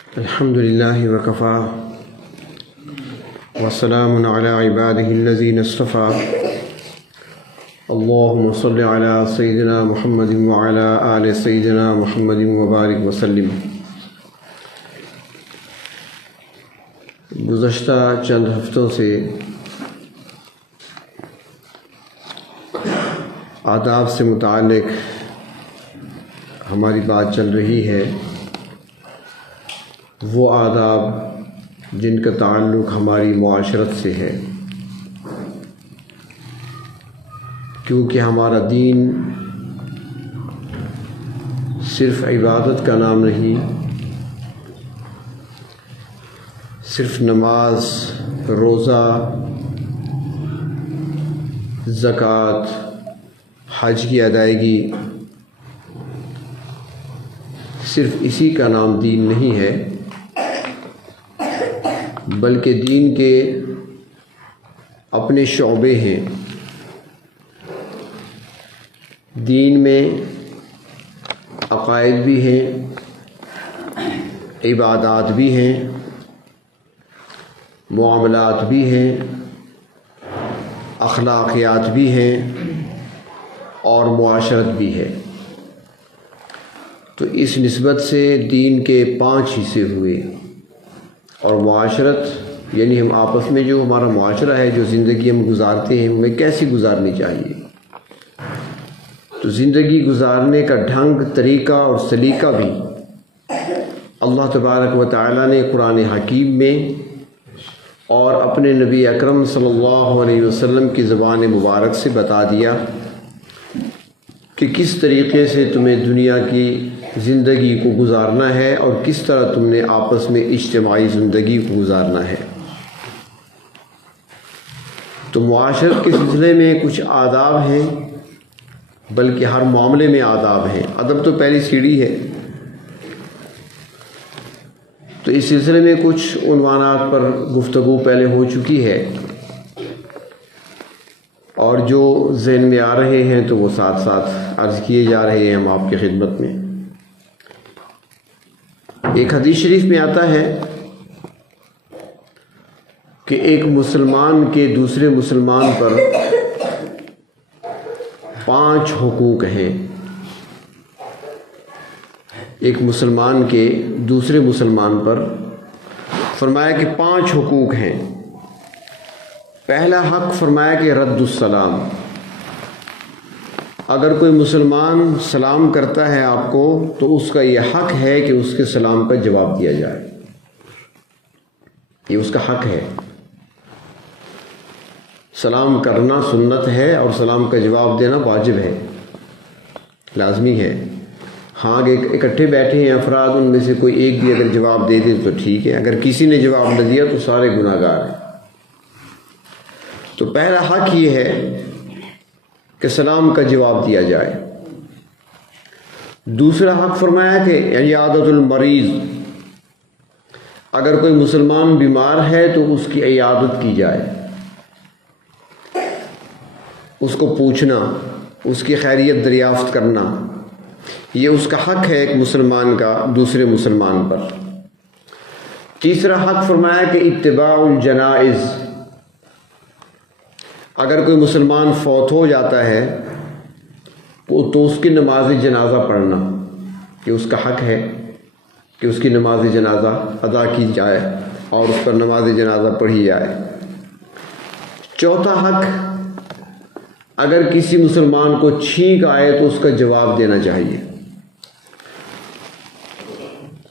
الحمدللہ وکفا وسلام علی عبادہ الذین اصطفیٰ اللہم صل علی سیدنا محمد وعلی آل سیدنا محمد وبارک وسلم۔ گزشتہ چند ہفتوں سے آداب سے متعلق ہماری بات چل رہی ہے، وہ آداب جن کا تعلق ہماری معاشرت سے ہے، کیونکہ ہمارا دین صرف عبادت کا نام نہیں، صرف نماز، روزہ، زکوٰۃ، حج کی ادائیگی، صرف اسی کا نام دین نہیں ہے، بلکہ دین کے اپنے شعبے ہیں۔ دین میں عقائد بھی ہیں، عبادات بھی ہیں، معاملات بھی ہیں، اخلاقیات بھی ہیں اور معاشرت بھی ہے۔ تو اس نسبت سے دین کے 5 حصے ہوئے، اور معاشرت یعنی ہم آپس میں جو ہمارا معاشرہ ہے، جو زندگی ہم گزارتے ہیں، ہمیں کیسی گزارنی چاہیے۔ تو زندگی گزارنے کا ڈھنگ، طریقہ اور سلیقہ بھی اللہ تبارک و تعالیٰ نے قرآن حکیم میں اور اپنے نبی اکرم صلی اللہ علیہ وسلم کی زبان مبارک سے بتا دیا کہ کس طریقے سے تمہیں دنیا کی زندگی کو گزارنا ہے اور کس طرح تم نے آپس میں اجتماعی زندگی کو گزارنا ہے۔ تو معاشرت کے سلسلے میں کچھ آداب ہیں، بلکہ ہر معاملے میں آداب ہیں۔ ادب تو پہلی سیڑھی ہے۔ تو اس سلسلے میں کچھ عنوانات پر گفتگو پہلے ہو چکی ہے، اور جو ذہن میں آ رہے ہیں تو وہ ساتھ ساتھ عرض کیے جا رہے ہیں ہم آپ کی خدمت میں۔ ایک حدیث شریف میں آتا ہے کہ ایک مسلمان کے دوسرے مسلمان پر 5 حقوق ہیں۔ ایک مسلمان کے دوسرے مسلمان پر فرمایا کہ 5 حقوق ہیں۔ پہلا حق فرمایا کہ رد السلام، اگر کوئی مسلمان سلام کرتا ہے آپ کو تو اس کا یہ حق ہے کہ اس کے سلام کا جواب دیا جائے، یہ اس کا حق ہے۔ سلام کرنا سنت ہے اور سلام کا جواب دینا واجب ہے، لازمی ہے۔ ہاں اکٹھے بیٹھے ہیں افراد، ان میں سے کوئی ایک بھی اگر جواب دے دے تو ٹھیک ہے، اگر کسی نے جواب نہ دیا تو سارے گناہ گار ہیں۔ تو پہلا حق یہ ہے کہ سلام کا جواب دیا جائے۔ دوسرا حق فرمایا کہ عیادت المریض، اگر کوئی مسلمان بیمار ہے تو اس کی عیادت کی جائے، اس کو پوچھنا، اس کی خیریت دریافت کرنا، یہ اس کا حق ہے ایک مسلمان کا دوسرے مسلمان پر۔ تیسرا حق فرمایا کہ اتباع الجنائز، اگر کوئی مسلمان فوت ہو جاتا ہے تو اس کی نماز جنازہ پڑھنا، یہ اس کا حق ہے کہ اس کی نماز جنازہ ادا کی جائے اور اس پر نماز جنازہ پڑھی جائے۔ چوتھا حق، اگر کسی مسلمان کو چھینک آئے تو اس کا جواب دینا چاہیے،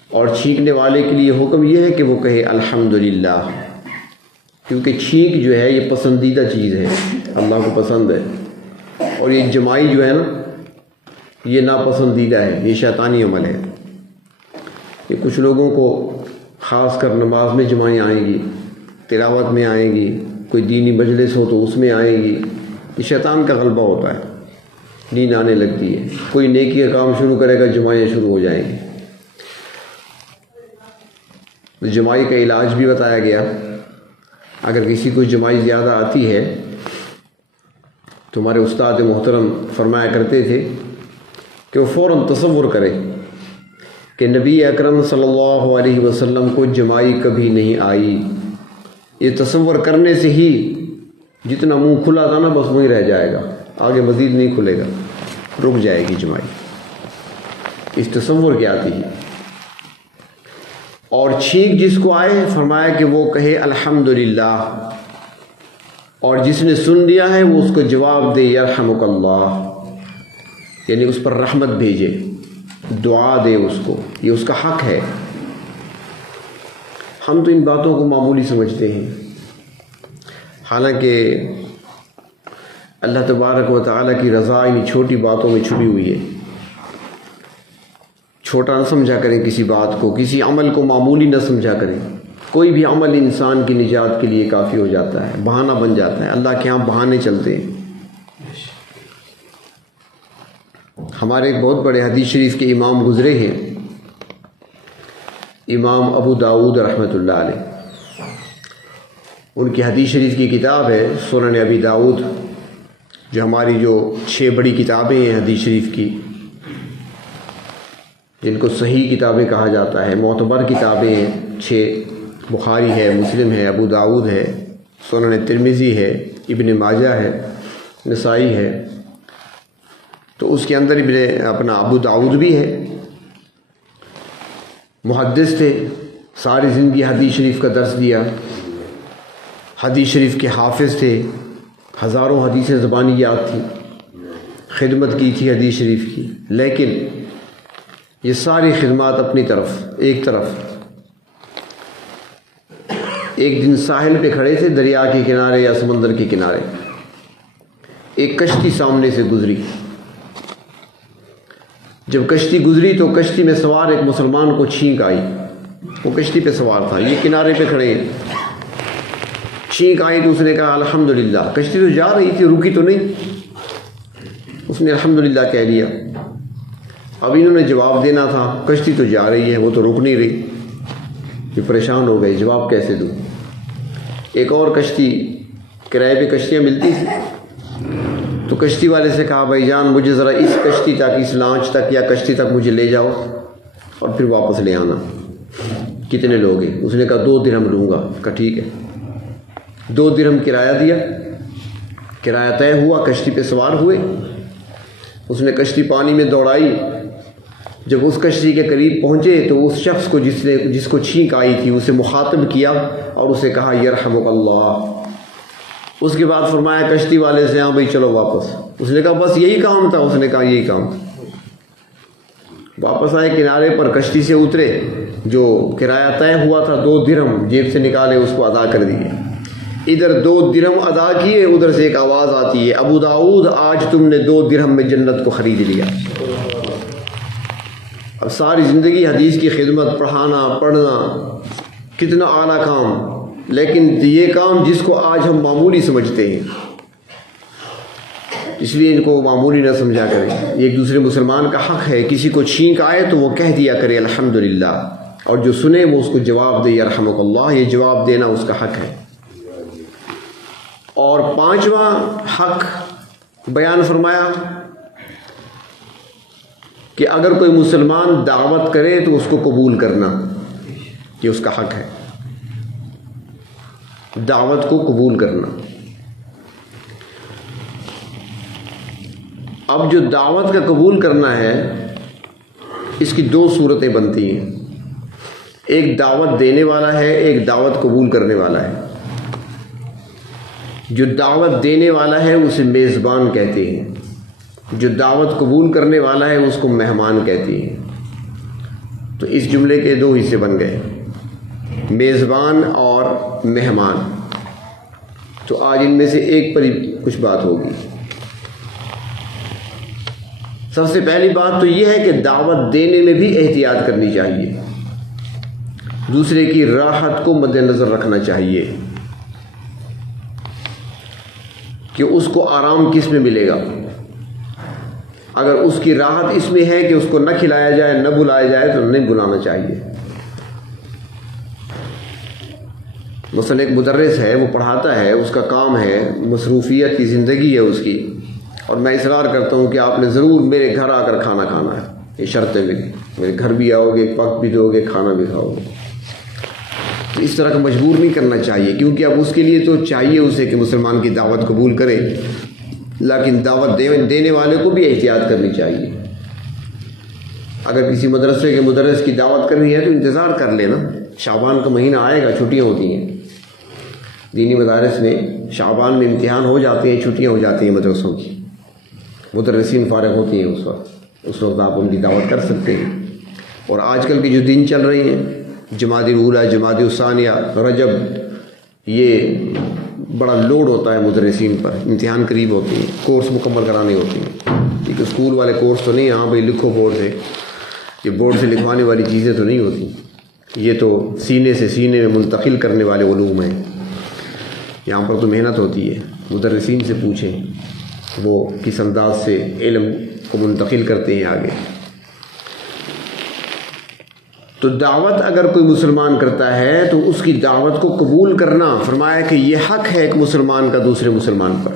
اور چھینکنے والے کے لیے حکم یہ ہے کہ وہ کہے الحمدللہ، کیونکہ چھینک جو ہے یہ پسندیدہ چیز ہے، اللہ کو پسند ہے، اور یہ جمائی جو ہے نا یہ ناپسندیدہ ہے، یہ شیطانی عمل ہے۔ یہ کچھ لوگوں کو خاص کر نماز میں جمائی آئیں گی، تلاوت میں آئیں گی، کوئی دینی مجلس ہو تو اس میں آئیں گی، یہ شیطان کا غلبہ ہوتا ہے، نیند آنے لگتی ہے، کوئی نیکی کا کام شروع کرے گا جمائیاں شروع ہو جائیں گی۔ جمائی کا علاج بھی بتایا گیا، اگر کسی کو جمائی زیادہ آتی ہے تو ہمارے استاد محترم فرمایا کرتے تھے کہ وہ فوراً تصور کرے کہ نبی اکرم صلی اللہ علیہ وسلم کو جمائی کبھی نہیں آئی. یہ تصور کرنے سے ہی جتنا منہ کھلا تھا نا بس وہیں رہ جائے گا, آگے مزید نہیں کھلے گا, رک جائے گی جمائی. اس تصور کی آتی ہے. اور چھینک جس کو آئے فرمایا کہ وہ کہے الحمدللہ, اور جس نے سن لیا ہے وہ اس کو جواب دے یرحمک اللہ, یعنی اس پر رحمت بھیجے, دعا دے اس کو, یہ اس کا حق ہے. ہم تو ان باتوں کو معمولی سمجھتے ہیں, حالانکہ اللہ تبارک و تعالیٰ کی رضا ان چھوٹی باتوں میں چھپی ہوئی ہے. چھوٹا نہ سمجھا کریں کسی بات کو, کسی عمل کو معمولی نہ سمجھا کریں. کوئی بھی عمل انسان کی نجات کے لیے کافی ہو جاتا ہے, بہانہ بن جاتا ہے. اللہ کے ہاں بہانے چلتے ہیں. ہمارے ایک بہت بڑے حدیث شریف کے امام گزرے ہیں, امام ابو داؤد رحمۃ اللہ علیہ. ان کی حدیث شریف کی کتاب ہے سنن ابی داؤد, جو ہماری جو 6 بڑی کتابیں ہیں حدیث شریف کی, جن کو صحیح کتابیں کہا جاتا ہے, معتبر کتابیں ہیں 6. بخاری ہے, مسلم ہے, ابو داؤد ہے, سنن ترمذی ہے, ابن ماجہ ہے, نسائی ہے. تو اس کے اندر اپنا ابو داؤد بھی ہے. محدث تھے, ساری زندگی حدیث شریف کا درس دیا, حدیث شریف کے حافظ تھے, ہزاروں حدیثیں زبانی یاد تھی, خدمت کی تھی حدیث شریف کی. لیکن یہ ساری خدمات اپنی طرف, ایک طرف. ایک دن ساحل پہ کھڑے تھے, دریا کے کنارے یا سمندر کے کنارے. ایک کشتی سامنے سے گزری. جب کشتی گزری تو کشتی میں سوار ایک مسلمان کو چھینک آئی. وہ کشتی پہ سوار تھا, یہ کنارے پہ کھڑے ہیں. چھینک آئی تو اس نے کہا الحمدللہ. کشتی تو جا رہی تھی, رکی تو نہیں. اس نے الحمدللہ کہہ لیا. اب انہوں نے جواب دینا تھا, کشتی تو جا رہی ہے, وہ تو رک نہیں رہی. یہ پریشان ہو گئے, جواب کیسے دوں. ایک اور کشتی, کرائے پہ کشتیاں ملتی تھیں, تو کشتی والے سے کہا بھائی جان مجھے ذرا اس کشتی تک, اس لانچ تک یا کشتی تک مجھے لے جاؤ اور پھر واپس لے آنا. کتنے لوگ ہیں؟ اس نے کہا 2 درہم لوں گا. کہا ٹھیک ہے. 2 درہم کرایہ دیا, کرایہ طے ہوا, کشتی پہ سوار ہوئے. اس نے کشتی پانی میں دوڑائی. جب اس کشتی کے قریب پہنچے تو اس شخص کو جس کو چھینک آئی تھی اسے مخاطب کیا اور اسے کہا یرحمک اللہ. اس کے بعد فرمایا کشتی والے سے ہاں بھائی چلو واپس. اس نے کہا بس یہی کام تھا. اس نے کہا یہی کام. واپس آئے, کنارے پر کشتی سے اترے, جو کرایہ طے ہوا تھا 2 درہم جیب سے نکالے, اس کو ادا کر دیے. ادھر 2 درہم ادا کیے, ادھر سے ایک آواز آتی ہے ابو داؤد آج تم نے 2 درہم میں جنت کو خرید لیا. اب ساری زندگی حدیث کی خدمت, پڑھانا پڑھنا, کتنا اعلیٰ کام, لیکن یہ کام جس کو آج ہم معمولی سمجھتے ہیں, اس لیے ان کو معمولی نہ سمجھا کریں. ایک دوسرے مسلمان کا حق ہے, کسی کو چھینک آئے تو وہ کہہ دیا کرے الحمدللہ, اور جو سنے وہ اس کو جواب دے یرحمک اللہ. یہ جواب دینا اس کا حق ہے. اور 5واں حق بیان فرمایا کہ اگر کوئی مسلمان دعوت کرے تو اس کو قبول کرنا, یہ اس کا حق ہے. دعوت کو قبول کرنا. اب جو دعوت کا قبول کرنا ہے اس کی 2 صورتیں بنتی ہیں. ایک دعوت دینے والا ہے, ایک دعوت قبول کرنے والا ہے. جو دعوت دینے والا ہے اسے میزبان کہتے ہیں, جو دعوت قبول کرنے والا ہے اس کو مہمان کہتے ہیں. تو اس جملے کے 2 حصے بن گئے, میزبان اور مہمان. تو آج ان میں سے ایک پر ہی کچھ بات ہوگی. سب سے پہلی بات تو یہ ہے کہ دعوت دینے میں بھی احتیاط کرنی چاہیے, دوسرے کی راحت کو مد نظر رکھنا چاہیے کہ اس کو آرام کس میں ملے گا. اگر اس کی راحت اس میں ہے کہ اس کو نہ کھلایا جائے, نہ بلایا جائے, تو نہیں بلانا چاہیے. مثلا ایک مدرس ہے, وہ پڑھاتا ہے, اس کا کام ہے, مصروفیت کی زندگی ہے اس کی, اور میں اصرار کرتا ہوں کہ آپ نے ضرور میرے گھر آ کر کھانا کھانا ہے. یہ شرط ہے میرے گھر بھی آؤ گے، پک بھی دو گے، کھانا بھی کھاؤ گے. تو اس طرح کا مجبور نہیں کرنا چاہیے، کیونکہ اب اس کے لیے تو چاہیے اسے کہ مسلمان کی دعوت قبول کرے، لیکن دعوت دینے والے کو بھی احتیاط کرنی چاہیے. اگر کسی مدرسے کے مدرس کی دعوت کرنی ہے تو انتظار کر لینا، شعبان کا مہینہ آئے گا، چھٹیاں ہوتی ہیں دینی مدارس میں، شعبان میں امتحان ہو جاتے ہیں، چھٹیاں ہو جاتی ہیں مدرسوں کی، مدرسین فارغ ہوتی ہیں اس وقت آپ ان کی دعوت کر سکتے ہیں. اور آج کل کے جو دن چل رہے ہیں، جمادی الاولیٰ، جمادی الثانیہ، رجب، یہ بڑا لوڈ ہوتا ہے مدرسین پر، امتحان قریب ہوتے ہیں، کورس مکمل کرانے ہوتے ہیں. ٹھیک ہے، اسکول والے کورس تو نہیں، ہاں بھائی لکھو بورڈ سے، یہ بورڈ سے لکھوانے والی چیزیں تو نہیں ہوتی، یہ تو سینے سے سینے میں منتقل کرنے والے علوم ہیں. یہاں پر تو محنت ہوتی ہے. مدرسین سے پوچھیں وہ کس انداز سے علم کو منتقل کرتے ہیں آگے. تو دعوت اگر کوئی مسلمان کرتا ہے تو اس کی دعوت کو قبول کرنا، فرمایا کہ یہ حق ہے ایک مسلمان کا دوسرے مسلمان پر.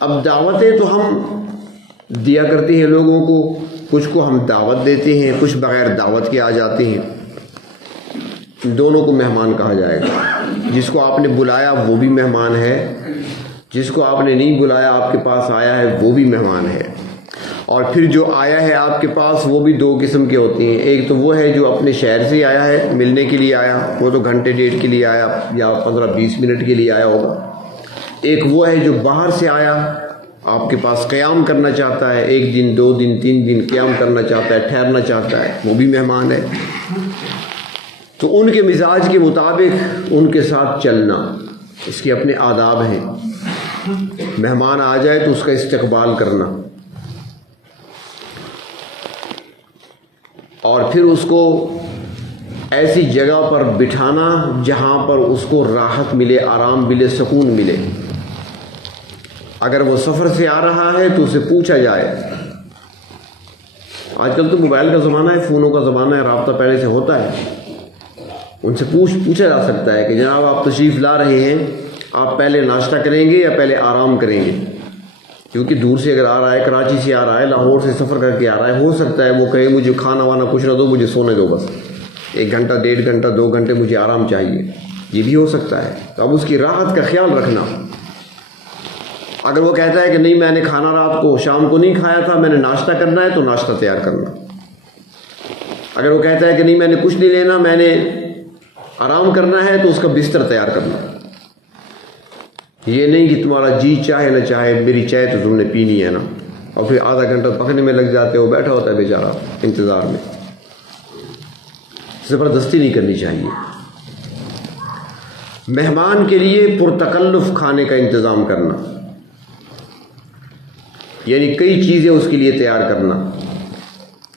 اب دعوتیں تو ہم دیا کرتے ہیں لوگوں کو، کچھ کو ہم دعوت دیتے ہیں، کچھ بغیر دعوت کے آ جاتے ہیں. دونوں کو مہمان کہا جائے گا. جس کو آپ نے بلایا وہ بھی مہمان ہے، جس کو آپ نے نہیں بلایا آپ کے پاس آیا ہے وہ بھی مہمان ہے. اور پھر جو آیا ہے آپ کے پاس وہ بھی دو قسم کے ہوتے ہیں. ایک تو وہ ہے جو اپنے شہر سے آیا ہے، ملنے کے لیے آیا، وہ تو گھنٹے ڈیڑھ کے لیے آیا یا 15-20 منٹ کے لیے آیا ہوگا. ایک وہ ہے جو باہر سے آیا، آپ کے پاس قیام کرنا چاہتا ہے، 1 دن 2 دن 3 دن قیام کرنا چاہتا ہے، ٹھہرنا چاہتا ہے، وہ بھی مہمان ہے. تو ان کے مزاج کے مطابق ان کے ساتھ چلنا، اس کے اپنے آداب ہیں. مہمان آ جائے تو اس کا استقبال کرنا، اور پھر اس کو ایسی جگہ پر بٹھانا جہاں پر اس کو راحت ملے، آرام ملے، سکون ملے. اگر وہ سفر سے آ رہا ہے تو اسے پوچھا جائے. آج کل تو موبائل کا زمانہ ہے، فونوں کا زمانہ ہے، رابطہ پہلے سے ہوتا ہے. ان سے پوچھا جا سکتا ہے کہ جناب آپ تشریف لا رہے ہیں، آپ پہلے ناشتہ کریں گے یا پہلے آرام کریں گے؟ کیونکہ دور سے اگر آ رہا ہے، کراچی سے آ رہا ہے، لاہور سے سفر کر کے آ رہا ہے، ہو سکتا ہے وہ کہے مجھے کھانا وانا کچھ نہ دو، مجھے سونے دو، بس 1 گھنٹہ 1.5 گھنٹہ 2 گھنٹے مجھے آرام چاہیے. یہ بھی ہو سکتا ہے. تو اب اس کی راحت کا خیال رکھنا. اگر وہ کہتا ہے کہ نہیں میں نے کھانا رات کو شام کو نہیں کھایا تھا، میں نے ناشتہ کرنا ہے، تو ناشتہ تیار کرنا. اگر وہ کہتا ہے کہ نہیں میں نے کچھ نہیں لینا، میں نے آرام کرنا ہے، تو اس کا بستر تیار کرنا. یہ نہیں کہ تمہارا جی چاہے نہ چاہے میری چائے تو تم نے پینی ہے نا، اور پھر آدھا گھنٹہ پکنے میں لگ جاتے ہو، بیٹھا ہوتا ہے بیچارہ انتظار میں. زبردستی نہیں کرنی چاہیے. مہمان کے لیے پرتکلف کھانے کا انتظام کرنا، یعنی کئی چیزیں اس کے لیے تیار کرنا،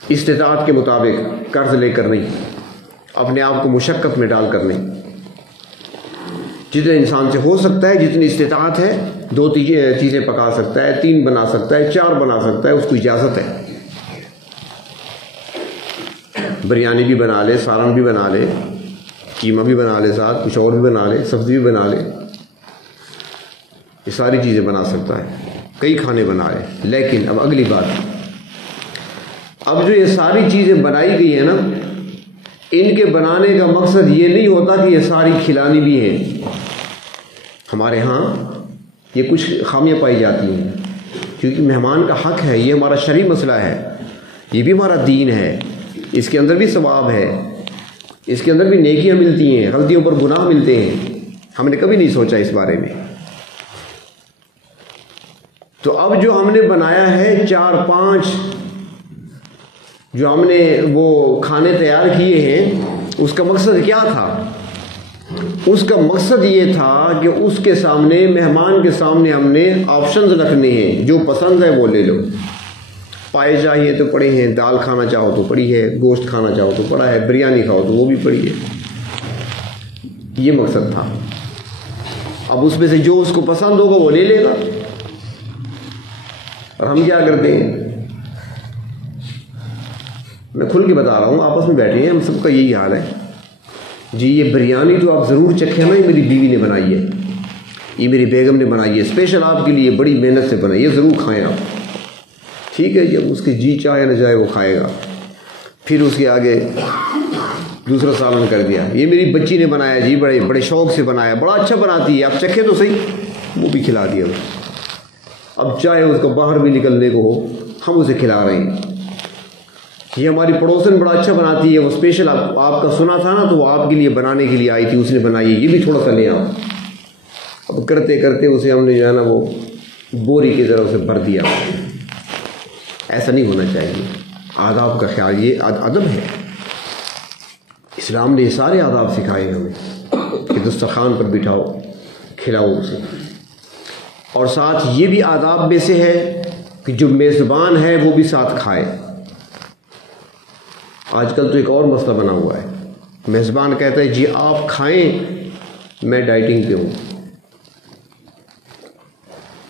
استطاعت کے مطابق، قرض لے کر نہیں، اپنے آپ کو مشقت میں ڈال کر نہیں. جتنے انسان سے ہو سکتا ہے، جتنی استطاعت ہے، 2 چیزیں پکا سکتا ہے، 3 بنا سکتا ہے، 4 بنا سکتا ہے، اس کو اجازت ہے. بریانی بھی بنا لے، سالن بھی بنا لے، قیمہ بھی بنا لے، ساتھ کچھ اور بھی بنا لے، سبزی بھی بنا لے، یہ ساری چیزیں بنا سکتا ہے، کئی کھانے بنا لے. لیکن اب اگلی بات، اب جو یہ ساری چیزیں بنائی گئی ہیں نا، ان کے بنانے کا مقصد یہ نہیں ہوتا کہ یہ ساری کھلانی بھی ہیں. ہمارے ہاں یہ کچھ خامیاں پائی جاتی ہیں، کیونکہ مہمان کا حق ہے، یہ ہمارا شرعی مسئلہ ہے، یہ بھی ہمارا دین ہے، اس کے اندر بھی ثواب ہے، اس کے اندر بھی نیکیاں ملتی ہیں، غلطیوں پر گناہ ملتے ہیں. ہم نے کبھی نہیں سوچا اس بارے میں. تو اب جو ہم نے بنایا ہے 4-5 جو ہم نے وہ کھانے تیار کیے ہیں، اس کا مقصد کیا تھا؟ اس کا مقصد یہ تھا کہ اس کے سامنے، مہمان کے سامنے ہم نے آپشنز رکھنے ہیں، جو پسند ہے وہ لے لو. پائے چاہیے تو پڑے ہیں، دال کھانا چاہو تو پڑی ہے، گوشت کھانا چاہو تو پڑا ہے، بریانی کھاؤ تو وہ بھی پڑی ہے. یہ مقصد تھا. اب اس میں سے جو اس کو پسند ہوگا وہ لے لے گا. اور ہم کیا کرتے ہیں، میں کھل کے بتا رہا ہوں، آپس میں بیٹھے ہیں ہم سب کا یہی حال ہے. جی یہ بریانی تو آپ ضرور چکھیں نا، یہ میری بیوی نے بنائی ہے، یہ میری بیگم نے بنائی ہے، اسپیشل آپ کے لیے بڑی محنت سے بنائی ہے، ضرور کھائیں آپ. ٹھیک ہے، جب اس کی جی چاہے نہ چاہے وہ کھائے گا. پھر اس کے آگے دوسرا سالن کر دیا، یہ میری بچی نے بنایا جی، بڑے شوق سے بنایا، بڑا اچھا بناتی ہے، آپ چکھے تو صحیح. وہ بھی کھلا دیا. اب چاہے اس کو باہر بھی نکلنے کو ہو، ہم اسے کھلا رہے ہیں. یہ ہماری پڑوسن بڑا اچھا بناتی ہے، وہ اسپیشل آپ کا سنا تھا نا، تو وہ آپ کے لیے بنانے کے لیے آئی تھی، اس نے بنائی ہے، یہ بھی تھوڑا سا لے آؤ. اب کرتے کرتے اسے ہم نے جو ہے نا وہ بوری کی طرح اسے بھر دیا. ایسا نہیں ہونا چاہیے. آداب کا خیال، یہ ادب ہے. اسلام نے یہ سارے آداب سکھائے ہمیں کہ دسترخوان پر بٹھاؤ، کھلاؤ اسے. اور ساتھ یہ بھی آداب میں سے ہے کہ جو میزبان ہے وہ بھی ساتھ کھائے. آج کل تو ایک اور مسئلہ بنا ہوا ہے، میزبان کہتا ہے جی آپ کھائیں، میں ڈائٹنگ پہ ہوں.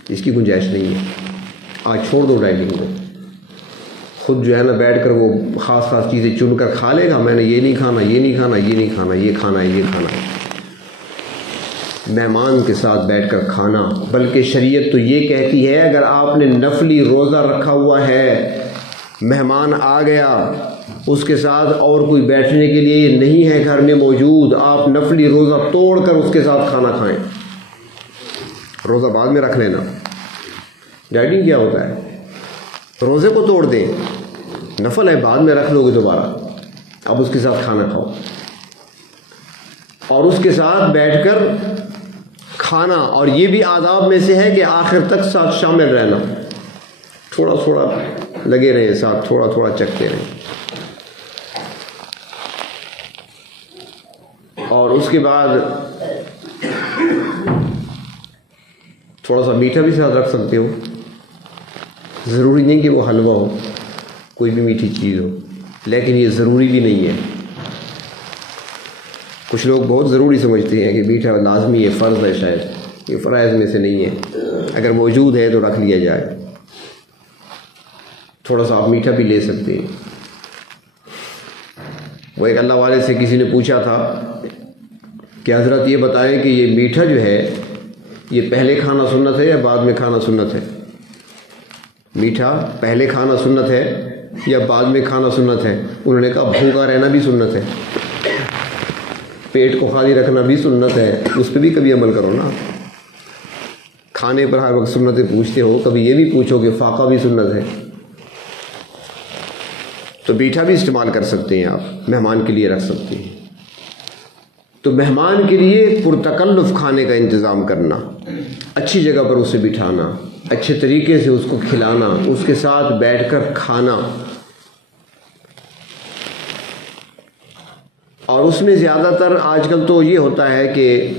اس کی گنجائش نہیں ہے. آج چھوڑ دو ڈائٹنگ کو، خود جو ہے نا بیٹھ کر وہ خاص چیزیں چن کر کھا لے گا. میں نے یہ نہیں کھانا، یہ نہیں کھانا، یہ نہیں کھانا، یہ کھانا ہے، یہ کھانا ہے. مہمان کے ساتھ بیٹھ کر کھانا، بلکہ شریعت تو یہ کہتی ہے اگر آپ نے نفلی روزہ رکھا ہوا ہے، مہمان آ گیا، اس کے ساتھ اور کوئی بیٹھنے کے لیے نہیں ہے گھر میں موجود، آپ نفلی روزہ توڑ کر اس کے ساتھ کھانا کھائیں. روزہ بعد میں رکھ لینا. ڈائٹنگ کیا ہوتا ہے؟ روزے کو توڑ دیں، نفل ہے بعد میں رکھ لو گے دوبارہ. اب اس کے ساتھ کھانا کھاؤ اور اس کے ساتھ بیٹھ کر کھانا. اور یہ بھی آداب میں سے ہے کہ آخر تک ساتھ شامل رہنا، تھوڑا تھوڑا لگے رہیں ساتھ، تھوڑا تھوڑا چکھتے رہیں. اور اس کے بعد تھوڑا سا میٹھا بھی ساتھ رکھ سکتے ہو. ضروری نہیں کہ وہ حلوہ ہو، کوئی بھی میٹھی چیز ہو، لیکن یہ ضروری بھی نہیں ہے. کچھ لوگ بہت ضروری سمجھتے ہیں کہ میٹھا لازمی ہے، فرض ہے. شاید یہ فرائض میں سے نہیں ہے. اگر موجود ہے تو رکھ لیا جائے. تھوڑا سا آپ میٹھا بھی لے سکتے ہیں. وہ ایک اللہ والے سے کسی نے پوچھا تھا کہ حضرت یہ بتائیں کہ یہ میٹھا جو ہے یہ پہلے کھانا سنت ہے یا بعد میں کھانا سنت ہے؟ میٹھا پہلے کھانا سنت ہے یا بعد میں کھانا سنت ہے؟ انہوں نے کہا بھوکا رہنا بھی سنت ہے، پیٹ کو خالی رکھنا بھی سنت ہے. اس پہ بھی کبھی عمل کرو نا. کھانے پر ہر وقت سنتیں پوچھتے ہو، کبھی یہ بھی پوچھو کہ فاقہ بھی سنت ہے. تو میٹھا بھی استعمال کر سکتے ہیں آپ، مہمان کے لیے رکھ سکتے ہیں. تو مہمان کے لیے پرتکلف کھانے کا انتظام کرنا، اچھی جگہ پر اسے بٹھانا، اچھے طریقے سے اس کو کھلانا، اس کے ساتھ بیٹھ کر کھانا. اور اس میں زیادہ تر آج کل تو یہ ہوتا ہے کہ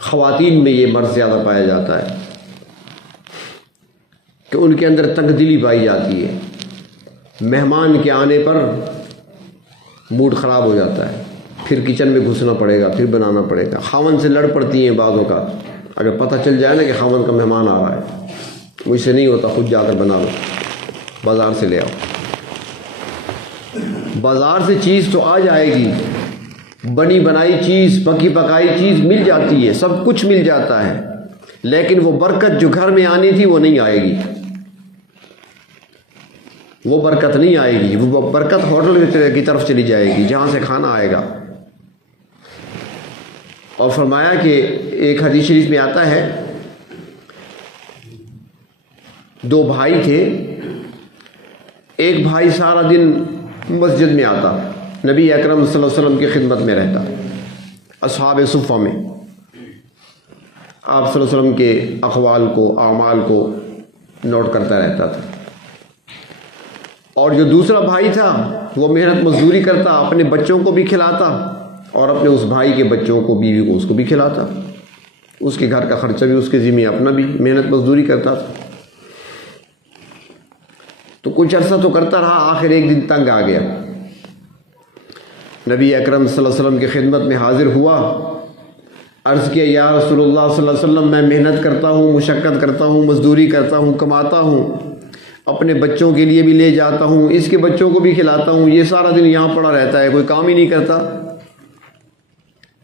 خواتین میں یہ مرض زیادہ پایا جاتا ہے کہ ان کے اندر تنگ دلی پائی جاتی ہے. مہمان کے آنے پر موڈ خراب ہو جاتا ہے، پھر کچن میں گھسنا پڑے گا، پھر بنانا پڑے گا. خاوند سے لڑ پڑتی ہیں بعض اوقات. اگر پتہ چل جائے نا کہ خاوند کا مہمان آ رہا ہے، مجھ سے نہیں ہوتا، خود جا کر بنا لو، بازار سے لے آؤ. بازار سے چیز تو آ جائے گی، بنی بنائی چیز، پکی پکائی چیز مل جاتی ہے، سب کچھ مل جاتا ہے، لیکن وہ برکت جو گھر میں آنی تھی وہ نہیں آئے گی. وہ برکت نہیں آئے گی. وہ برکت ہوٹل کی طرف چلی جائے گی جہاں سے کھانا آئے گا. اور فرمایا کہ ایک حدیث شریف میں آتا ہے، دو بھائی تھے. ایک بھائی سارا دن مسجد میں آتا، نبی اکرم صلی اللہ علیہ وسلم کی خدمت میں رہتا، اصحاب صفہ میں آپ صلی اللہ علیہ وسلم کے اقوال کو، اعمال کو نوٹ کرتا رہتا تھا. اور جو دوسرا بھائی تھا وہ محنت مزدوری کرتا، اپنے بچوں کو بھی کھلاتا اور اپنے اس بھائی کے بچوں کو، بیوی کو، اس کو بھی کھلاتا. اس کے گھر کا خرچہ بھی اس کے ذمہ، اپنا بھی محنت مزدوری کرتا تھا. تو کچھ عرصہ تو کرتا رہا، آخر ایک دن تنگ آ گیا. نبی اکرم صلی اللہ علیہ وسلم کی خدمت میں حاضر ہوا، عرض کیا یا رسول اللہ صلی اللہ علیہ وسلم، میں محنت کرتا ہوں، مشقت کرتا ہوں، مزدوری کرتا ہوں، کماتا ہوں، اپنے بچوں کے لیے بھی لے جاتا ہوں، اس کے بچوں کو بھی کھلاتا ہوں، یہ سارا دن یہاں پڑا رہتا ہے، کوئی کام ہی نہیں کرتا.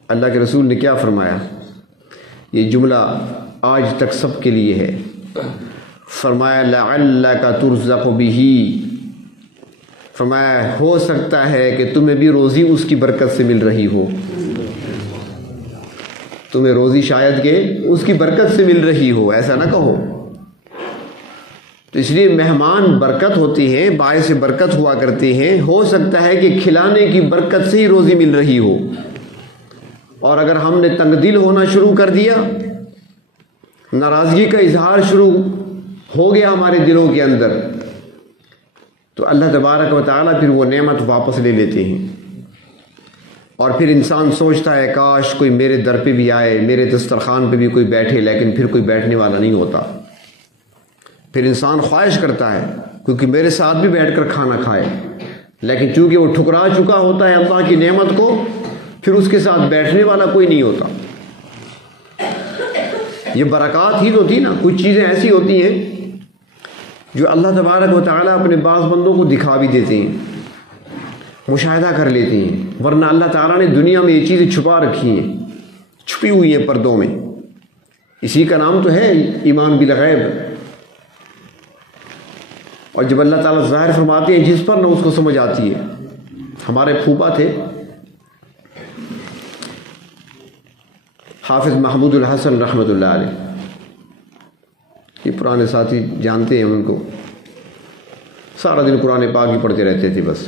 اللہ کے رسول نے کیا فرمایا؟ یہ جملہ آج تک سب کے لیے ہے. فرمایا لعلک ترزق بہ، فرمایا ہو سکتا ہے کہ تمہیں بھی روزی اس کی برکت سے مل رہی ہو، تمہیں روزی شاید کہ اس کی برکت سے مل رہی ہو، ایسا نہ کہو۔ تو اس لیے مہمان برکت ہوتی ہیں، باعث برکت ہوا کرتے ہیں، ہو سکتا ہے کہ کھلانے کی برکت سے ہی روزی مل رہی ہو، اور اگر ہم نے تنگ دل ہونا شروع کر دیا، ناراضگی کا اظہار شروع ہو گیا ہمارے دلوں کے اندر، تو اللہ تبارک و تعالیٰ پھر وہ نعمت واپس لے لیتے ہیں، اور پھر انسان سوچتا ہے کاش کوئی میرے در پہ بھی آئے، میرے دسترخوان پہ بھی کوئی بیٹھے، لیکن پھر کوئی بیٹھنے والا نہیں ہوتا۔ پھر انسان خواہش کرتا ہے کیونکہ میرے ساتھ بھی بیٹھ کر کھانا کھائے، لیکن چونکہ وہ ٹھکرا چکا ہوتا ہے اللہ کی نعمت کو، پھر اس کے ساتھ بیٹھنے والا کوئی نہیں ہوتا۔ یہ برکات ہی تو تھی نا، کچھ چیزیں ایسی ہوتی ہیں جو اللہ تبارک و تعالیٰ اپنے بعض بندوں کو دکھا بھی دیتے ہیں، مشاہدہ کر لیتے ہیں، ورنہ اللہ تعالیٰ نے دنیا میں یہ چیزیں چھپا رکھی ہیں، چھپی ہوئی ہیں پردوں میں۔ اسی کا نام تو ہے ایمان بالغیب، اور جب اللہ تعالیٰ ظاہر فرماتے ہیں جس پر نہ اس کو سمجھ آتی ہے۔ ہمارے پھوپا تھے حافظ محمود الحسن رحمۃ اللہ علیہ، یہ پرانے ساتھی جانتے ہیں ان کو، سارا دن قرآن پاک ہی پڑھتے رہتے تھے، بس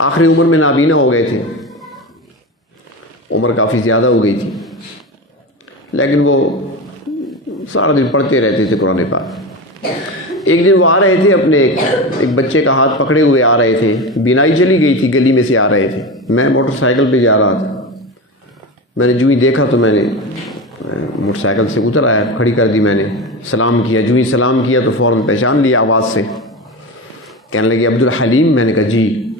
آخری عمر میں نابینا ہو گئے تھے، عمر کافی زیادہ ہو گئی تھی، لیکن وہ سارا دن پڑھتے رہتے تھے قرآن پاک۔ ایک دن وہ آ رہے تھے، اپنے ایک بچے کا ہاتھ پکڑے ہوئے آ رہے تھے، بینائی چلی گئی تھی، گلی میں سے آ رہے تھے، میں موٹر سائیکل پہ جا رہا تھا، میں نے جو ہی دیکھا تو میں نے موٹر سائیکل سے اتر آیا، کھڑی کر دی، میں نے سلام کیا، جو ہی سلام کیا تو فوراً پہچان لیا آواز سے، کہنے لگے عبد الحلیم، میں نے کہا جی،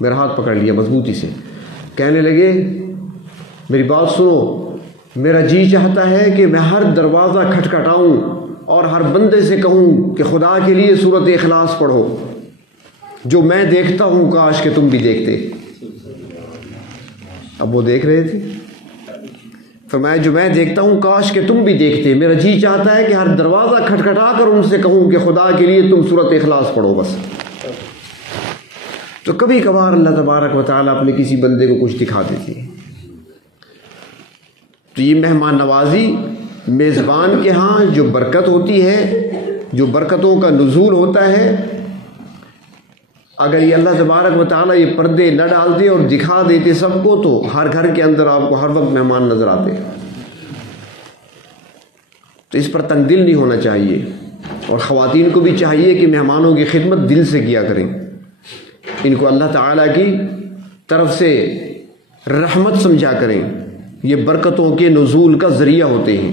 میرا ہاتھ پکڑ لیا مضبوطی سے، کہنے لگے میری بات سنو، میرا جی چاہتا ہے کہ میں ہر دروازہ کھٹکھٹاؤں اور ہر بندے سے کہوں کہ خدا کے لیے سورۃ اخلاص پڑھو، جو میں دیکھتا ہوں کاش کہ تم بھی دیکھتے۔ اب وہ دیکھ رہے تھے، فرمایا جو میں دیکھتا ہوں کاش کہ تم بھی دیکھتے، میرا جی چاہتا ہے کہ ہر دروازہ کھٹکھٹا کر ان سے کہوں کہ خدا کے لیے تم سورۃ اخلاص پڑھو بس۔ تو کبھی کبھار اللہ تبارک و تعالیٰ اپنے کسی بندے کو کچھ دکھا دیتے ہیں۔ تو یہ مہمان نوازی میزبان کے ہاں جو برکت ہوتی ہے، جو برکتوں کا نزول ہوتا ہے، اگر یہ اللہ تبارک و تعالیٰ یہ پردے نہ ڈالتے اور دکھا دیتے سب کو، تو ہر گھر کے اندر آپ کو ہر وقت مہمان نظر آتے۔ تو اس پر تنگ دل نہیں ہونا چاہیے، اور خواتین کو بھی چاہیے کہ مہمانوں کی خدمت دل سے کیا کریں، ان کو اللہ تعالیٰ کی طرف سے رحمت سمجھا کریں، یہ برکتوں کے نزول کا ذریعہ ہوتے ہیں۔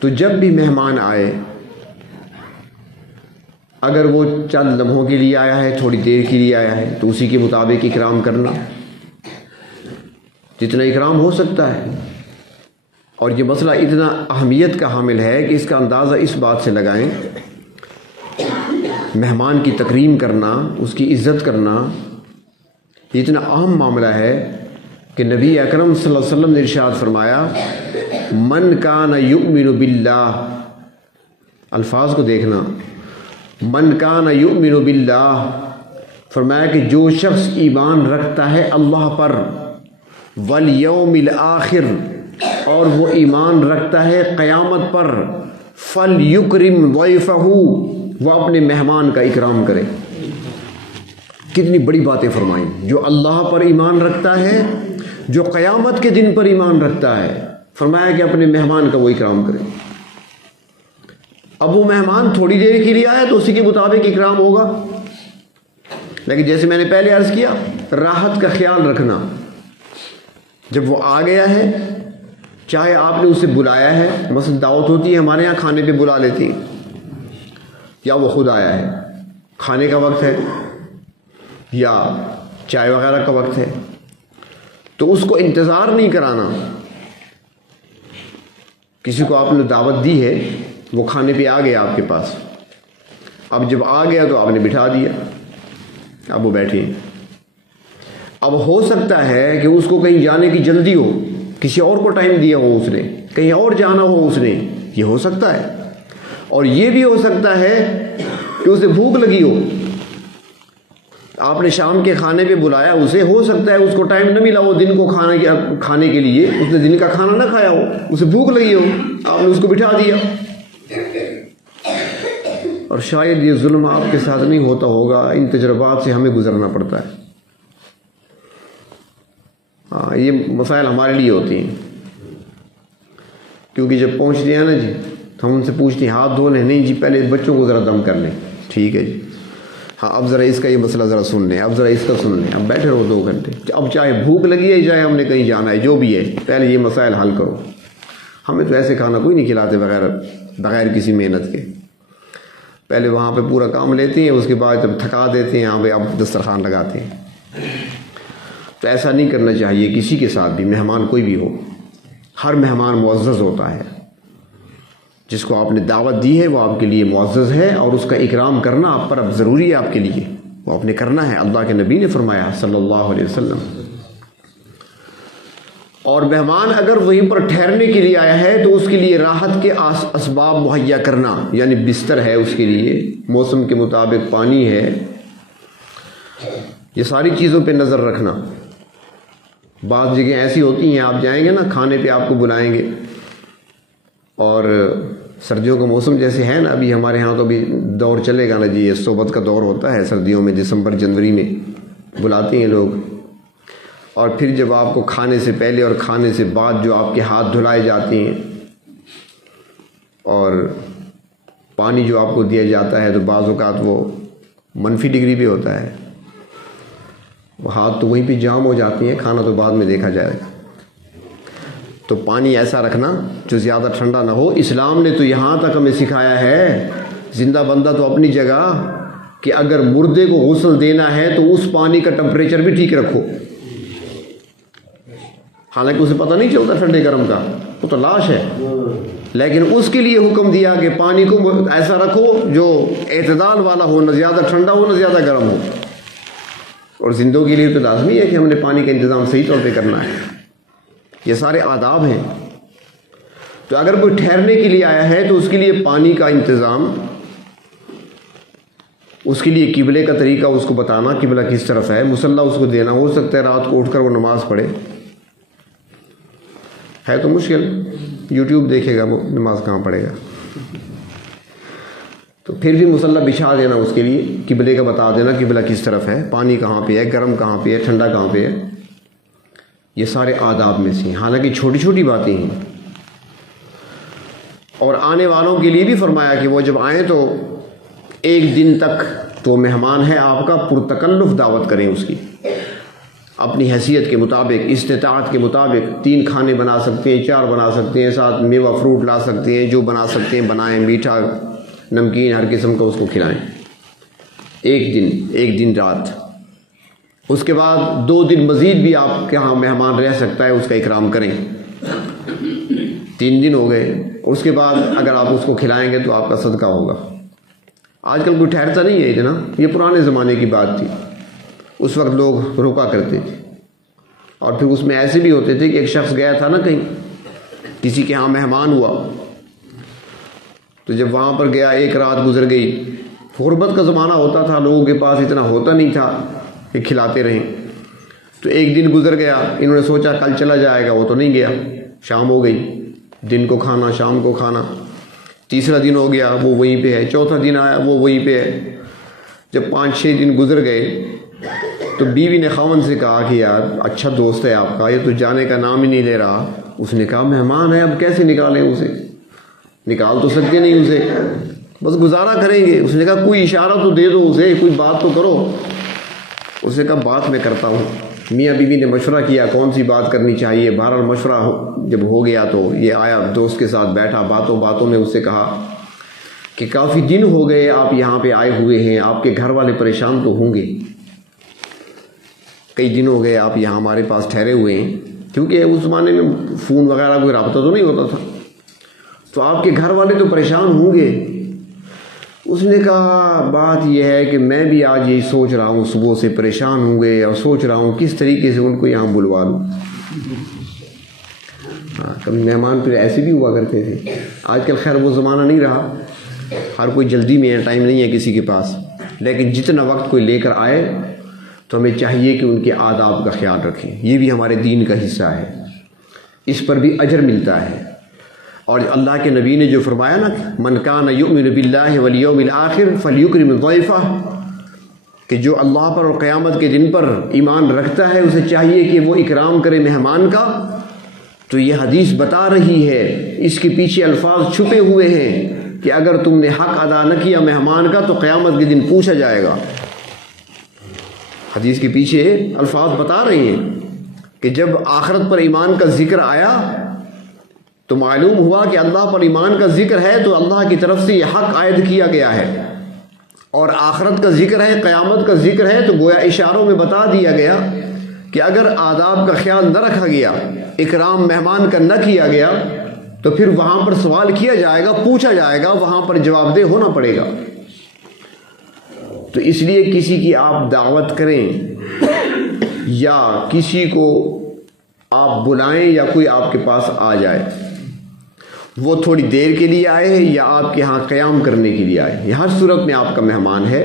تو جب بھی مہمان آئے، اگر وہ چند لمحوں کے لیے آیا ہے، تھوڑی دیر کے لیے آیا ہے، تو اسی کے مطابق اکرام کرنا، جتنا اکرام ہو سکتا ہے۔ اور یہ مسئلہ اتنا اہمیت کا حامل ہے کہ اس کا اندازہ اس بات سے لگائیں، مہمان کی تکریم کرنا، اس کی عزت کرنا، یہ اتنا اہم معاملہ ہے کہ نبی اکرم صلی اللہ علیہ وسلم نے ارشاد فرمایا، من کان یؤمن باللہ، الفاظ کو دیکھنا، من کان یؤمن باللہ، فرمایا کہ جو شخص ایمان رکھتا ہے اللہ پر، والیوم الآخر، اور وہ ایمان رکھتا ہے قیامت پر، فلیکرم ضیفہ، وہ اپنے مہمان کا اکرام کرے۔ کتنی بڑی باتیں فرمائیں، جو اللہ پر ایمان رکھتا ہے، جو قیامت کے دن پر ایمان رکھتا ہے، فرمایا کہ اپنے مہمان کا وہ اکرام کرے۔ اب وہ مہمان تھوڑی دیر کے لیے آیا تو اسی کے مطابق اکرام ہوگا، لیکن جیسے میں نے پہلے عرض کیا، راحت کا خیال رکھنا، جب وہ آ گیا ہے، چاہے آپ نے اسے بلایا ہے، مثلا دعوت ہوتی ہے ہمارے یہاں کھانے پہ بلا لیتے ہیں، یا وہ خود آیا ہے، کھانے کا وقت ہے یا چائے وغیرہ کا وقت ہے، تو اس کو انتظار نہیں کرانا۔ کسی کو آپ نے دعوت دی ہے، وہ کھانے پہ آ گیا آپ کے پاس، اب جب آ گیا تو آپ نے بٹھا دیا، اب وہ بیٹھے۔ اب ہو سکتا ہے کہ اس کو کہیں جانے کی جلدی ہو، کسی اور کو ٹائم دیا ہو اس نے، کہیں اور جانا ہو اس نے، یہ ہو سکتا ہے۔ اور یہ بھی ہو سکتا ہے کہ اسے بھوک لگی ہو، آپ نے شام کے کھانے پہ بلایا اسے، ہو سکتا ہے اس کو ٹائم نہ ملا ہو دن کو کھانے کے لیے، اس نے دن کا کھانا نہ کھایا ہو، اسے بھوک لگی ہو، آپ نے اس کو بٹھا دیا۔ اور شاید یہ ظلم آپ کے ساتھ نہیں ہوتا ہوگا، ان تجربات سے ہمیں گزرنا پڑتا ہے۔ ہاں، یہ مسائل ہمارے لیے ہوتی ہیں، کیونکہ جب پہنچتے ہیں نا جی، ہم ان سے پوچھتے ہیں ہاتھ دھو لیں، نہیں جی پہلے بچوں کو ذرا دم کر لیں، ٹھیک ہے جی، ہاں اب ذرا اس کا یہ مسئلہ ذرا سن لیں، اب ذرا اس کا سن لیں، اب بیٹھے رہو 2 گھنٹے، اب چاہے بھوک لگی ہے چاہے ہم نے کہیں جانا ہے، جو بھی ہے پہلے یہ مسائل حل کرو۔ ہمیں تو ایسے کھانا کوئی نہیں کھلاتے بغیر کسی محنت کے، پہلے وہاں پہ پورا کام لیتے ہیں، اس کے بعد جب تھکا دیتے ہیں یہاں پہ اب دسترخوان لگاتے ہیں۔ تو ایسا نہیں کرنا چاہیے کسی کے ساتھ بھی، مہمان کوئی بھی ہو، ہر مہمان معزز ہوتا ہے، جس کو آپ نے دعوت دی ہے وہ آپ کے لیے معزز ہے، اور اس کا اکرام کرنا آپ پر اب ضروری ہے، آپ کے لیے وہ آپ نے کرنا ہے، اللہ کے نبی نے فرمایا صلی اللہ علیہ وسلم۔ اور مہمان اگر وہیں پر ٹھہرنے کے لیے آیا ہے تو اس کے لیے راحت کے اسباب مہیا کرنا، یعنی بستر ہے اس کے لیے، موسم کے مطابق پانی ہے، یہ ساری چیزوں پہ نظر رکھنا۔ بعض جگہیں ایسی ہوتی ہیں آپ جائیں گے نا، کھانے پہ آپ کو بلائیں گے، اور سردیوں کا موسم جیسے ہے نا، ابھی ہمارے ہاں تو ابھی دور چلے گا نا جی، یہ صحبت کا دور ہوتا ہے سردیوں میں، دسمبر جنوری میں بلاتے ہیں لوگ، اور پھر جب آپ کو کھانے سے پہلے اور کھانے سے بعد جو آپ کے ہاتھ دھلائے جاتے ہیں اور پانی جو آپ کو دیا جاتا ہے، تو بعض اوقات وہ منفی ڈگری پہ ہوتا ہے، وہ ہاتھ تو وہیں پہ جام ہو جاتی ہیں، کھانا تو بعد میں دیکھا جائے گا۔ تو پانی ایسا رکھنا جو زیادہ ٹھنڈا نہ ہو۔ اسلام نے تو یہاں تک ہمیں سکھایا ہے، زندہ بندہ تو اپنی جگہ، کہ اگر مردے کو غسل دینا ہے تو اس پانی کا ٹمپریچر بھی ٹھیک رکھو، حالانکہ اسے پتہ نہیں چلتا ٹھنڈے گرم کا، وہ تو لاش ہے، لیکن اس کے لیے حکم دیا کہ پانی کو ایسا رکھو جو اعتدال والا ہو، نہ زیادہ ٹھنڈا ہو نہ زیادہ گرم ہو۔ اور زندوں کے لیے تو لازمی ہے کہ ہم نے پانی کا انتظام صحیح طور پہ کرنا ہے، یہ سارے آداب ہیں۔ تو اگر کوئی ٹھہرنے کے لیے آیا ہے تو اس کے لیے پانی کا انتظام، اس کے لیے قبلے کا طریقہ اس کو بتانا، قبلہ کس طرف ہے، مصلی اس کو دینا، ہو سکتا ہے رات کو اٹھ کر وہ نماز پڑھے، ہے تو مشکل، یوٹیوب دیکھے گا وہ نماز کہاں پڑھے گا، تو پھر بھی مصلی بچھا دینا، اس کے لیے قبلے کا بتا دینا، قبلہ کس طرف ہے، پانی کہاں پہ ہے، گرم کہاں پہ ہے، ٹھنڈا کہاں پہ ہے، یہ سارے آداب میں سے ہیں، حالانکہ چھوٹی چھوٹی باتیں ہیں۔ اور آنے والوں کے لیے بھی فرمایا کہ وہ جب آئیں تو 1 دن تک تو مہمان ہے آپ کا، پرتکلف دعوت کریں اس کی، اپنی حیثیت کے مطابق، استطاعت کے مطابق 3 کھانے بنا سکتے ہیں، 4 بنا سکتے ہیں، ساتھ میوہ فروٹ لا سکتے ہیں، جو بنا سکتے ہیں بنائیں، میٹھا نمکین ہر قسم کا اس کو کھلائیں، 1 دن رات، اس کے بعد 2 دن مزید بھی آپ کے ہاں مہمان رہ سکتا ہے، اس کا اکرام کریں، 3 دن ہو گئے، اس کے بعد اگر آپ اس کو کھلائیں گے تو آپ کا صدقہ ہوگا۔ آج کل کوئی ٹھہرتا نہیں ہے اتنا، یہ پرانے زمانے کی بات تھی، اس وقت لوگ رکا کرتے تھے، اور پھر اس میں ایسے بھی ہوتے تھے کہ ایک شخص گیا تھا نا کہیں، کسی کے ہاں مہمان ہوا، تو جب وہاں پر گیا 1 رات گزر گئی، غربت کا زمانہ ہوتا تھا، لوگوں کے پاس اتنا ہوتا نہیں تھا کہ کھلاتے رہیں، تو 1 دن گزر گیا، انہوں نے سوچا کل چلا جائے گا، وہ تو نہیں گیا، شام ہو گئی، دن کو کھانا شام کو کھانا، تیسرا دن ہو گیا وہ وہیں پہ ہے، چوتھا دن آیا وہ وہیں پہ ہے، جب 5-6 دن گزر گئے تو بیوی نے خاوند سے کہا کہ یار اچھا دوست ہے آپ کا، یہ تو جانے کا نام ہی نہیں لے رہا۔ اس نے کہا مہمان ہے، اب کیسے نکالیں اسے، نکال تو سکتے نہیں اسے، بس گزارا کریں گے۔ اس نے کہا کوئی اشارہ تو دے دو اسے، کوئی بات تو کرو۔ اس نے کہا بات میں کرتا ہوں۔ میاں بیوی نے مشورہ کیا کون سی بات کرنی چاہیے، بہرحال مشورہ جب ہو گیا تو یہ آیا دوست کے ساتھ بیٹھا، باتوں باتوں میں اس سے کہا کہ کافی دن ہو گئے آپ یہاں پہ آئے ہوئے ہیں، آپ کے گھر والے پریشان تو ہوں گے، کئی دن ہو گئے آپ یہاں ہمارے پاس ٹھہرے ہوئے ہیں، کیونکہ اس زمانے میں فون وغیرہ کوئی رابطہ تو نہیں ہوتا تھا، تو آپ کے گھر والے تو پریشان ہوں گے۔ اس نے کہا بات یہ ہے کہ میں بھی آج یہی سوچ رہا ہوں، صبح سے پریشان ہوں گے اور سوچ رہا ہوں کس طریقے سے ان کو یہاں بلوا لوں۔ ہاں کبھی مہمان پھر ایسے بھی ہوا کرتے تھے. آج کل خیر وہ زمانہ نہیں رہا, ہر کوئی جلدی میں ہے, ٹائم نہیں ہے کسی کے پاس, لیکن جتنا وقت کوئی لے کر آئے تو ہمیں چاہیے کہ ان کے آداب کا خیال رکھیں. یہ بھی ہمارے دین کا حصہ ہے, اس پر بھی اجر ملتا ہے. اور اللہ کے نبی نے جو فرمایا نا, من کان یؤمن باللہ والیوم الآخر فلیکرم ضیفہ, کہ جو اللہ پر اور قیامت کے دن پر ایمان رکھتا ہے اسے چاہیے کہ وہ اکرام کرے مہمان کا. تو یہ حدیث بتا رہی ہے, اس کے پیچھے الفاظ چھپے ہوئے ہیں کہ اگر تم نے حق ادا نہ کیا مہمان کا تو قیامت کے دن پوچھا جائے گا. حدیث کے پیچھے الفاظ بتا رہے ہیں کہ جب آخرت پر ایمان کا ذکر آیا تو معلوم ہوا کہ اللہ پر ایمان کا ذکر ہے تو اللہ کی طرف سے یہ حق عائد کیا گیا ہے, اور آخرت کا ذکر ہے, قیامت کا ذکر ہے, تو گویا اشاروں میں بتا دیا گیا کہ اگر آداب کا خیال نہ رکھا گیا, اکرام مہمان کا نہ کیا گیا, تو پھر وہاں پر سوال کیا جائے گا, پوچھا جائے گا, وہاں پر جواب دہ ہونا پڑے گا. تو اس لیے کسی کی آپ دعوت کریں یا کسی کو آپ بلائیں یا کوئی آپ کے پاس آ جائے, وہ تھوڑی دیر کے لیے آئے یا آپ کے ہاں قیام کرنے کے لیے آئے, یہ ہر صورت میں آپ کا مہمان ہے,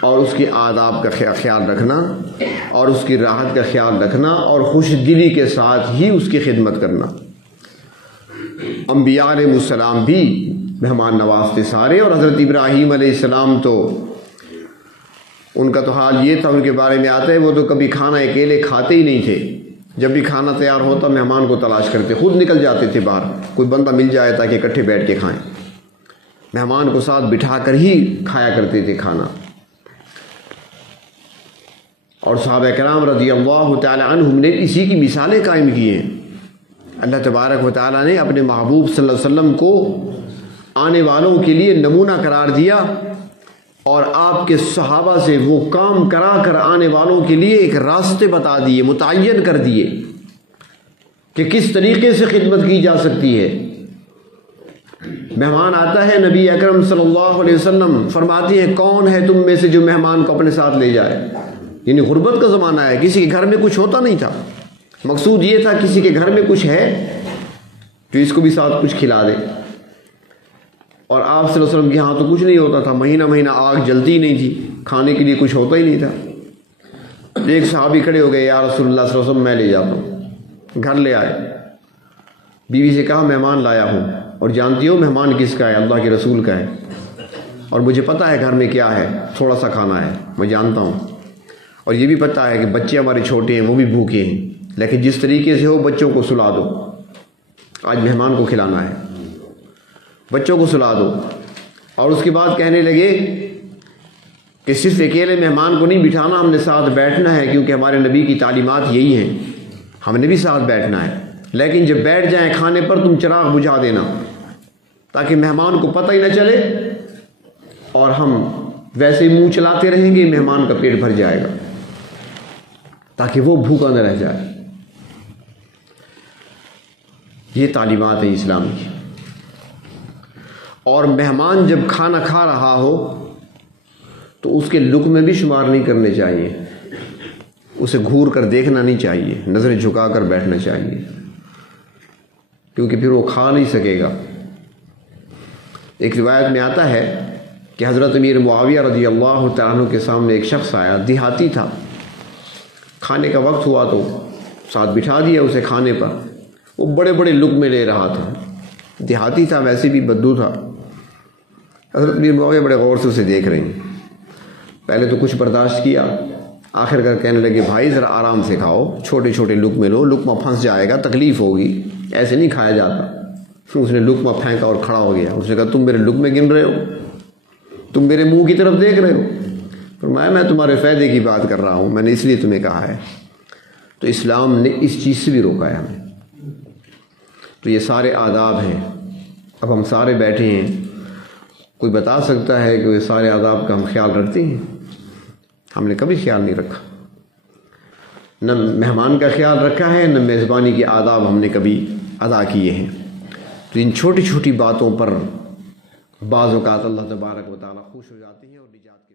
اور اس کی آداب کا خیال رکھنا اور اس کی راحت کا خیال رکھنا اور خوش دلی کے ساتھ ہی اس کی خدمت کرنا. انبیاء علیہ السلام بھی مہمان نواز تھے سارے, اور حضرت ابراہیم علیہ السلام تو ان کا تو حال یہ تھا, ان کے بارے میں آتا ہے وہ تو کبھی کھانا اکیلے کھاتے ہی نہیں تھے. جب بھی کھانا تیار ہوتا مہمان کو تلاش کرتے, خود نکل جاتے تھے باہر, کوئی بندہ مل جائے تاکہ اکٹھے بیٹھ کے کھائیں. مہمان کو ساتھ بٹھا کر ہی کھایا کرتے تھے کھانا. اور صحابہ کرام رضی اللہ تعالی عنہم نے اسی کی مثالیں قائم کی ہیں. اللہ تبارک و تعالی نے اپنے محبوب صلی اللہ علیہ وسلم کو آنے والوں کے لیے نمونہ قرار دیا, اور آپ کے صحابہ سے وہ کام کرا کر آنے والوں کے لیے ایک راستے بتا دیے, متعین کر دیے کہ کس طریقے سے خدمت کی جا سکتی ہے. مہمان آتا ہے, نبی اکرم صلی اللہ علیہ وسلم فرماتی ہے کون ہے تم میں سے جو مہمان کو اپنے ساتھ لے جائے. یعنی غربت کا زمانہ ہے, کسی کے گھر میں کچھ ہوتا نہیں تھا, مقصود یہ تھا کسی کے گھر میں کچھ ہے جو اس کو بھی ساتھ کچھ کھلا دے. اور آپ صلی اللہ علیہ وسلم کے ہاں تو کچھ نہیں ہوتا تھا, مہینہ مہینہ آگ جلتی نہیں تھی, کھانے کے لیے کچھ ہوتا ہی نہیں تھا. ایک صحابی کھڑے ہو گئے, یا رسول اللہ صلی اللہ علیہ وسلم میں لے جاتا ہوں. گھر لے آئے, بیوی سے کہا مہمان لایا ہوں, اور جانتی ہو مہمان کس کا ہے, اللہ کے رسول کا ہے, اور مجھے پتہ ہے گھر میں کیا ہے, تھوڑا سا کھانا ہے, میں جانتا ہوں, اور یہ بھی پتہ ہے کہ بچے ہمارے چھوٹے ہیں, وہ بھی بھوکے ہیں, لیکن جس طریقے سے ہو بچوں کو سلا دو, آج مہمان کو کھلانا ہے, بچوں کو سلا دو. اور اس کے بعد کہنے لگے کہ صرف اکیلے مہمان کو نہیں بٹھانا, ہم نے ساتھ بیٹھنا ہے, کیونکہ ہمارے نبی کی تعلیمات یہی ہیں, ہم نے بھی ساتھ بیٹھنا ہے, لیکن جب بیٹھ جائیں کھانے پر تم چراغ بجھا دینا تاکہ مہمان کو پتہ ہی نہ چلے, اور ہم ویسے ہی منہ چلاتے رہیں گے, مہمان کا پیٹ بھر جائے گا, تاکہ وہ بھوکا نہ رہ جائے. یہ تعلیمات ہیں اسلام کی. اور مہمان جب کھانا کھا رہا ہو تو اس کے لقمے بھی شمار نہیں کرنے چاہیے, اسے گھور کر دیکھنا نہیں چاہیے, نظریں جھکا کر بیٹھنا چاہیے, کیونکہ پھر وہ کھا نہیں سکے گا. ایک روایت میں آتا ہے کہ حضرت امیر معاویہ رضی اللہ تعالیٰ عنہ کے سامنے ایک شخص آیا, دیہاتی تھا, کھانے کا وقت ہوا تو ساتھ بٹھا دیا اسے کھانے پر, وہ بڑے بڑے لقمے لے رہا تھا, دیہاتی تھا, ویسے بھی بدو تھا. حضرت امیر معاویہ بڑے غور سے اسے دیکھ رہے ہیں, پہلے تو کچھ برداشت کیا, آخر کر کہنے لگے بھائی ذرا آرام سے کھاؤ, چھوٹے چھوٹے لقمے لو, لقمہ پھنس جائے گا, تکلیف ہوگی, ایسے نہیں کھایا جاتا. پھر اس نے لقمہ پھینکا اور کھڑا ہو گیا. اس نے کہا تم میرے لقمے گن رہے ہو, تم میرے منہ کی طرف دیکھ رہے ہو. فرمایا میں تمہارے فائدے کی بات کر رہا ہوں, میں نے اس لیے تمہیں کہا ہے. تو اسلام نے اس چیز سے بھی روکا ہے ہمیں. تو یہ سارے آداب ہیں. اب ہم سارے بیٹھے ہیں, کوئی بتا سکتا ہے کہ یہ سارے آداب کا ہم خیال رکھتے ہیں؟ ہم نے کبھی خیال نہیں رکھا. نہ مہمان کا خیال رکھا ہے, نہ میزبانی کے آداب ہم نے کبھی ادا کیے ہیں. تو ان چھوٹی چھوٹی باتوں پر بعض اوقات اللہ تبارک و تعالیٰ خوش ہو جاتے ہیں اور نجات